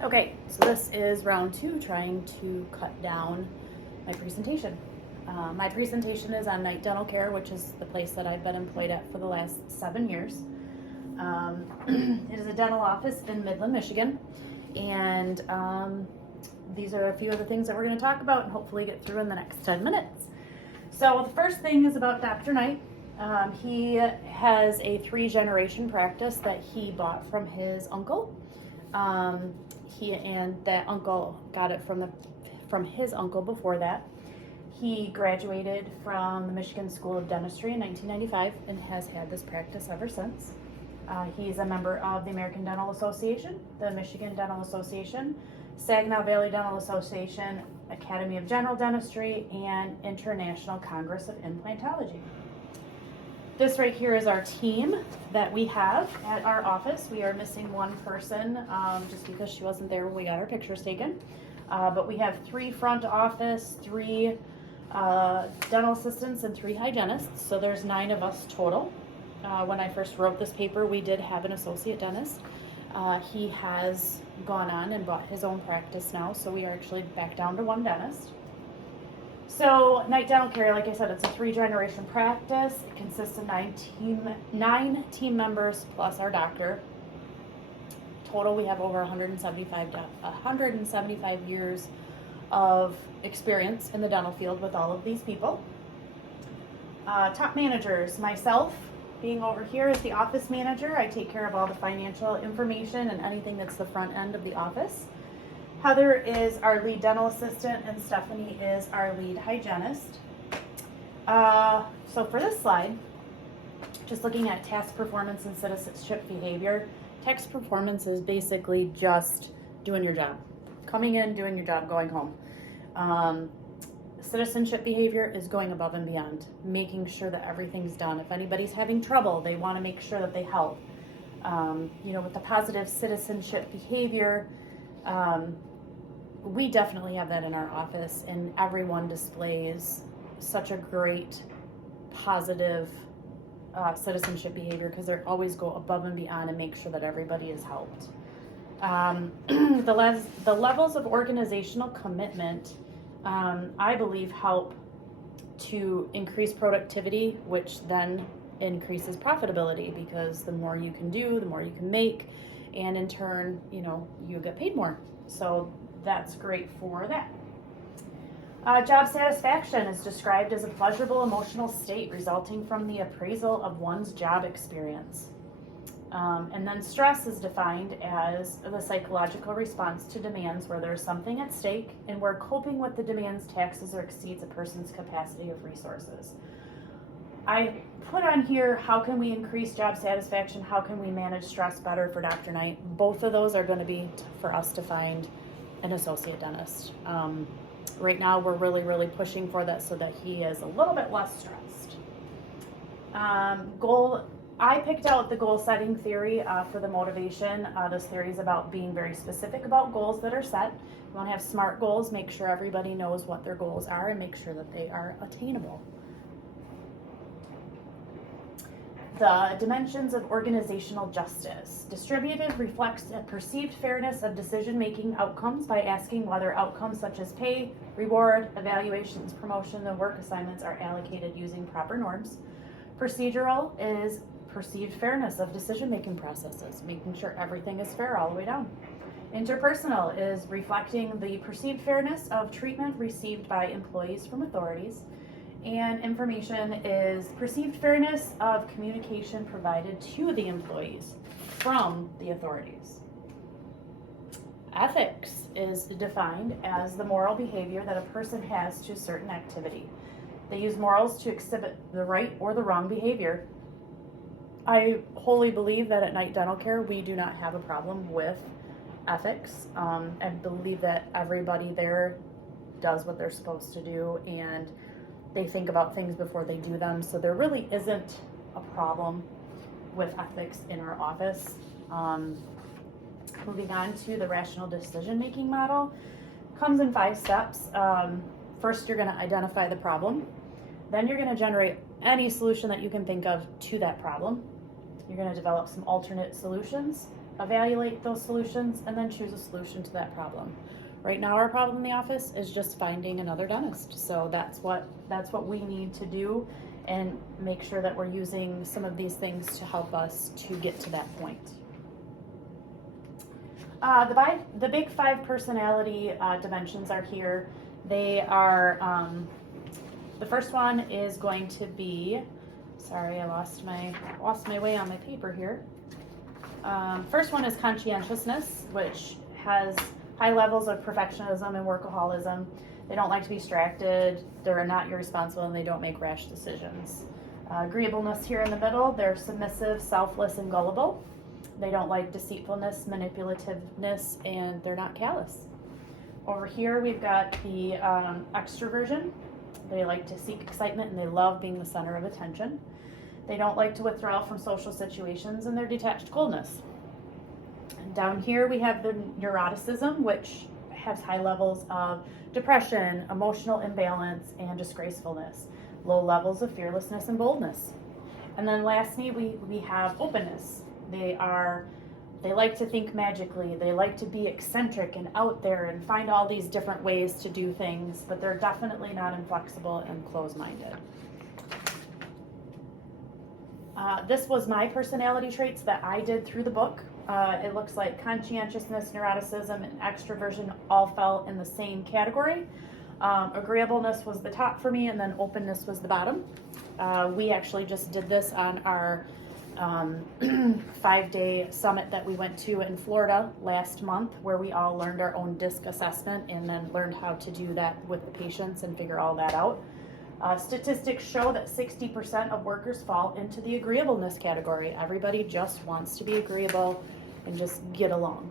Okay, so this is round 2, trying to cut down my presentation. My presentation is on Knight Dental Care, which is the place that I've been employed at for the last 7 years. It is a dental office in Midland, Michigan, and these are a few of the things that we're going to talk about and hopefully get through in the next 10 minutes. So the first thing is about Dr. Knight. He has a 3-generation practice that he bought from his uncle. He and that uncle got it from his uncle before that. He graduated from the Michigan School of Dentistry in 1995 and has had this practice ever since. He's a member of the American Dental Association, the Michigan Dental Association, Saginaw Valley Dental Association, Academy of General Dentistry, and International Congress of Implantology. This right here is our team that we have at our office. We are missing one person just because she wasn't there when we got our pictures taken. But we have 3 front office, 3 dental assistants, and 3 hygienists. So there's 9 of us total. When I first wrote this paper, we did have an associate dentist. He has gone on and bought his own practice now, so we are actually back down to 1 dentist. So Knight Dental Care, like I said, it's a 3-generation practice. It consists of 9 team members plus our doctor. Total, we have over 175 years of experience in the dental field with all of these people. Top managers, myself being over here as the office manager. I take care of all the financial information and anything that's the front end of the office. Heather is our lead dental assistant and Stephanie is our lead hygienist. So for this slide, just looking at task performance and citizenship behavior. Task performance is basically just doing your job. Coming in, doing your job, going home. Citizenship behavior is going above and beyond, making sure that everything's done. If anybody's having trouble, they want to make sure that they help. With the positive citizenship behavior, we definitely have that in our office, and everyone displays such a great positive citizenship behavior because they always go above and beyond and make sure that everybody is helped. The levels of organizational commitment, I believe, help to increase productivity, which then increases profitability because the more you can do, the more you can make, and in turn, you get paid more. So that's great for that. Job satisfaction is described as a pleasurable emotional state resulting from the appraisal of one's job experience. And then stress is defined as the psychological response to demands where there's something at stake and where coping with the demands taxes or exceeds a person's capacity of resources. I put on here, how can we increase job satisfaction? How can we manage stress better for Dr. Knight? Both of those are going to be for us to find an associate dentist. Right now, we're really, really pushing for that so that he is a little bit less stressed. I picked out the goal setting theory for the motivation. This theory is about being very specific about goals that are set. You want to have SMART goals, make sure everybody knows what their goals are and make sure that they are attainable. The dimensions of organizational justice. Distributive reflects a perceived fairness of decision-making outcomes by asking whether outcomes such as pay, reward, evaluations, promotion, and work assignments are allocated using proper norms. Procedural is perceived fairness of decision-making processes, making sure everything is fair all the way down. Interpersonal is reflecting the perceived fairness of treatment received by employees from authorities. And information is perceived fairness of communication provided to the employees from the authorities. Ethics is defined as the moral behavior that a person has to a certain activity. They use morals to exhibit the right or the wrong behavior. I wholly believe that at Knight Dental Care, we do not have a problem with ethics. I believe that everybody there does what they're supposed to do and they think about things before they do them. So there really isn't a problem with ethics in our office. Moving on to the rational decision-making model, comes in 5 steps. First, you're going to identify the problem. Then you're going to generate any solution that you can think of to that problem. You're going to develop some alternate solutions. evaluate those solutions, and then choose a solution to that problem. Right now, our problem in the office is just finding another dentist. So that's what we need to do, and make sure that we're using some of these things to help us to get to that point. The big 5 personality dimensions are here. They are, the first one is going to be, sorry, I lost my way on my paper here. First one is conscientiousness, which has high levels of perfectionism and workaholism. They don't like to be distracted, they're not irresponsible, and they don't make rash decisions. Agreeableness here in the middle, they're submissive, selfless, and gullible. They don't like deceitfulness, manipulativeness, and they're not callous. Over here we've got the extroversion. They like to seek excitement and they love being the center of attention. They don't like to withdraw from social situations, and they're detached coldness. And down here we have the neuroticism, which has high levels of depression, emotional imbalance, and disgracefulness. Low levels of fearlessness and boldness. And then lastly, we have openness. They like to think magically. They like to be eccentric and out there and find all these different ways to do things, but they're definitely not inflexible and closed-minded. This was my personality traits that I did through the book. It looks like conscientiousness, neuroticism, and extroversion all fell in the same category. Agreeableness was the top for me, and then openness was the bottom. We actually just did this on our 5-day summit that we went to in Florida last month, where we all learned our own DISC assessment and then learned how to do that with the patients and figure all that out. Statistics show that 60% of workers fall into the agreeableness category. Everybody just wants to be agreeable and just get along.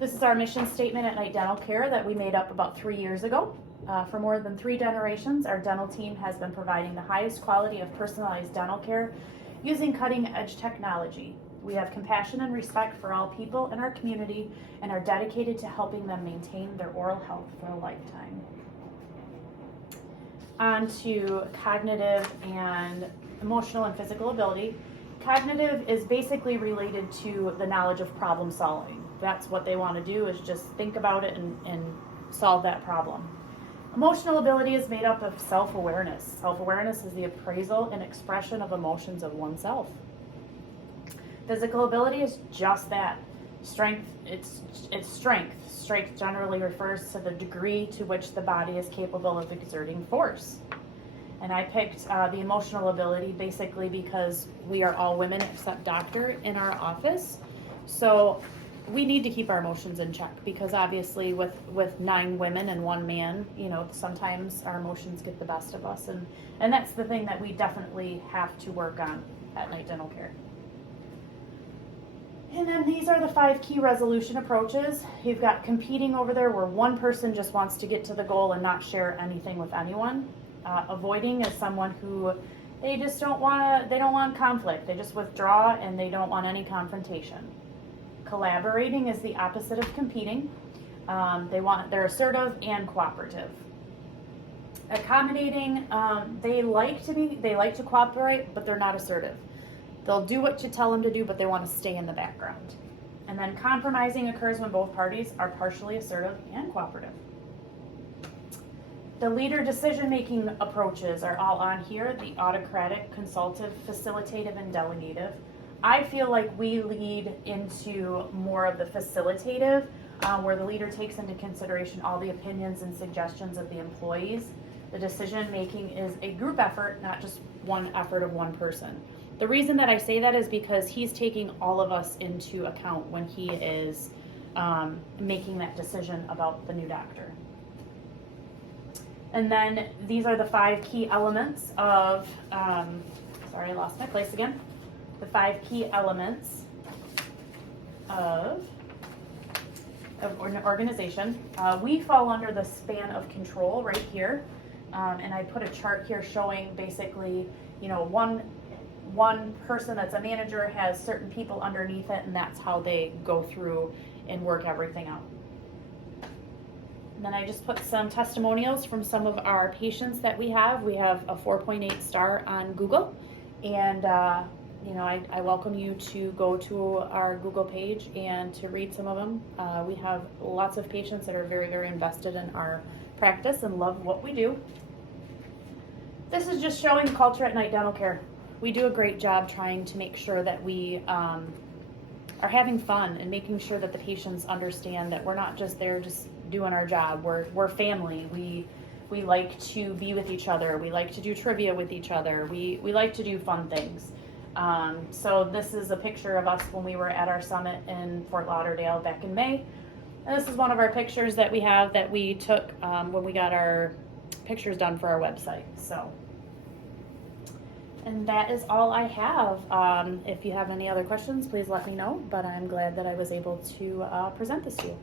This is our mission statement at Knight Dental Care that we made up about 3 years ago. For more than 3 generations, our dental team has been providing the highest quality of personalized dental care using cutting-edge technology. We have compassion and respect for all people in our community and are dedicated to helping them maintain their oral health for a lifetime. On to cognitive and emotional and physical ability. Cognitive is basically related to the knowledge of problem solving. That's what they want to do, is just think about it and solve that problem. Emotional ability is made up of self-awareness. Self-awareness is the appraisal and expression of emotions of oneself. Physical ability is just that. Strength, it's strength. Strength generally refers to the degree to which the body is capable of exerting force. And I picked the emotional ability basically because we are all women except doctor in our office. So we need to keep our emotions in check, because obviously with 9 women and 1 man, sometimes our emotions get the best of us. And that's the thing that we definitely have to work on at Knight Dental Care. And then these are the 5 key resolution approaches. You've got competing over there, where one person just wants to get to the goal and not share anything with anyone. Avoiding is someone who they don't want conflict. They just withdraw and they don't want any confrontation. Collaborating is the opposite of competing. They're assertive and cooperative. Accommodating, they like to cooperate, but they're not assertive. They'll do what you tell them to do, but they want to stay in the background. And then compromising occurs when both parties are partially assertive and cooperative. The leader decision-making approaches are all on here: the autocratic, consultative, facilitative, and delegative. I feel like we lead into more of the facilitative, where the leader takes into consideration all the opinions and suggestions of the employees. The decision-making is a group effort, not just one effort of one person. The reason that I say that is because he's taking all of us into account when he is making that decision about the new doctor. And then these are the 5 key elements of, sorry, I lost my place again. The 5 key elements of an organization. We fall under the span of control right here. And I put a chart here showing basically, one person that's a manager has certain people underneath it, and that's how they go through and work everything out. And then I just put some testimonials from some of our patients that we have. We have a 4.8 star on Google, and I welcome you to go to our Google page and to read some of them. We have lots of patients that are very, very invested in our practice and love what we do. This is just showing the culture at Knight Dental Care. We do a great job trying to make sure that we are having fun and making sure that the patients understand that we're not just there just doing our job. We're family. We like to be with each other. We like to do trivia with each other. We like to do fun things. So this is a picture of us when we were at our summit in Fort Lauderdale back in May. And this is one of our pictures that we have that we took when we got our pictures done for our website. So, and that is all I have. If you have any other questions, please let me know, but I'm glad that I was able to present this to you.